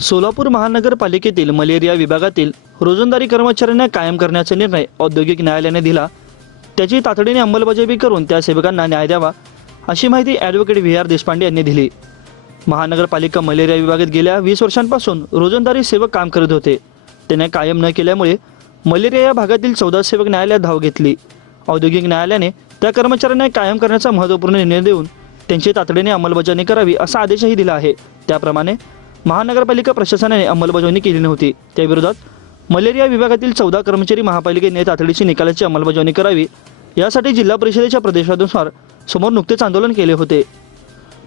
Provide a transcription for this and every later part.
सोलापूर महानगरपालिकेतील मलेरिया विभागातील रोजंदारी कर्मचाऱ्यांना कायम करण्याचा निर्णय औद्योगिक न्यायालयाने दिला. त्याची तातडीने अंमलबजावणी करून त्या सेवकांना न्याय द्यावा अशी माहिती ॲडव्होकेट व्ही आर देशपांडे यांनी दिली. महानगरपालिका मलेरिया विभागात गेल्या वीस वर्षांपासून रोजंदारी सेवक काम करत होते. त्यांना कायम न केल्यामुळे मलेरिया या भागातील चौदा सेवक न्यायालयात धाव घेतली. औद्योगिक न्यायालयाने त्या कर्मचाऱ्यांना कायम करण्याचा महत्त्वपूर्ण निर्णय देऊन त्यांची तातडीने अंमलबजावणी करावी असा आदेशही दिला आहे. त्याप्रमाणे महानगरपालिका प्रशासनाने अंमलबजावणी केली नव्हती. त्याविरोधात मलेरिया विभागातील चौदा कर्मचारी महापालिकेने तातडीची निकालाची अंमलबजावणी करावी यासाठी जिल्हा परिषदेच्या प्रदेशानुसार समोर नुकतेच आंदोलन केले होते.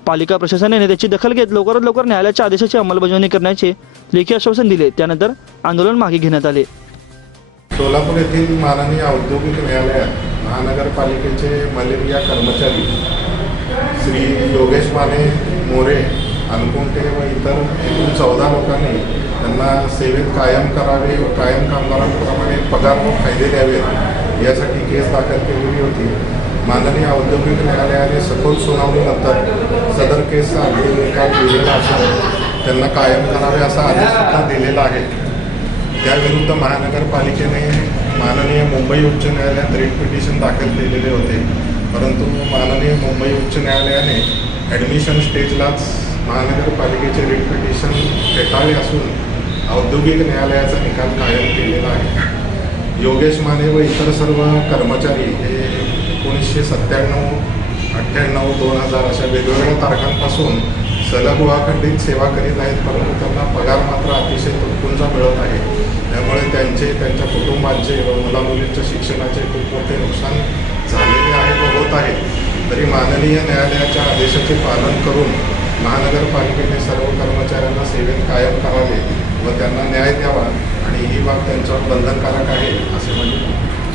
पालिका प्रशासनाने त्याची दखल घेत लवकरात लवकर न्यायालयाच्या आदेशाची अंमलबजावणी करण्याचे लेखी आश्वासन दिले. त्यानंतर आंदोलन मागे घेण्यात आले. सोलापूर येथील माननीय औद्योगिक न्यायालयात महानगरपालिकेचे मलेरिया कर्मचारी श्री योगेश माने मोरे अनकुंटे व इतर एकूण चौदा लोकांनी त्यांना सेवेत कायम करावे व कायम कामगारांप्रमाणे पगार व फायदे द्यावेत यासाठी केस दाखल केलेली होती. माननीय औद्योगिक न्यायालयाने सखोल सुनावणीनंतर सदर केसचा अंतिम निकाल दिलेला असून त्यांना कायम करावे असा आदेशसुद्धा दिलेला आहे. त्याविरुद्ध महानगरपालिकेने माननीय मुंबई उच्च न्यायालयात रिट पिटिशन दाखल केलेले होते. परंतु माननीय मुंबई उच्च न्यायालयाने ॲडमिशन स्टेजलाच महानगरपालिकेचे रिट पिटिशन फेटाळले असून औद्योगिक न्यायालयाचा निकाल कायम केलेला आहे. योगेश माने व इतर सर्व कर्मचारी हे एकोणीसशे सत्त्याण्णव अठ्ठ्याण्णव दोन हजार अशा वेगवेगळ्या तारखांपासून सलग वाखंडित सेवा करीत आहेत परंतु त्यांना पगार मात्र अतिशय तुटपुंजा मिळत आहे. त्यामुळे त्यांचे त्यांच्या कुटुंबांचे व मुलामुलींच्या शिक्षणाचे खूप मोठे नुकसान झालेले आहे व होत आहे. तरी माननीय न्यायालयाच्या आदेशाचे पालन करून महानगरपालिकेने सर्व कर्मचाऱ्यांना सेवेत कायम करावे व त्यांना न्याय द्यावा आणि ही बाब त्यांच्यावर बंधनकारक आहे असे म्हणजे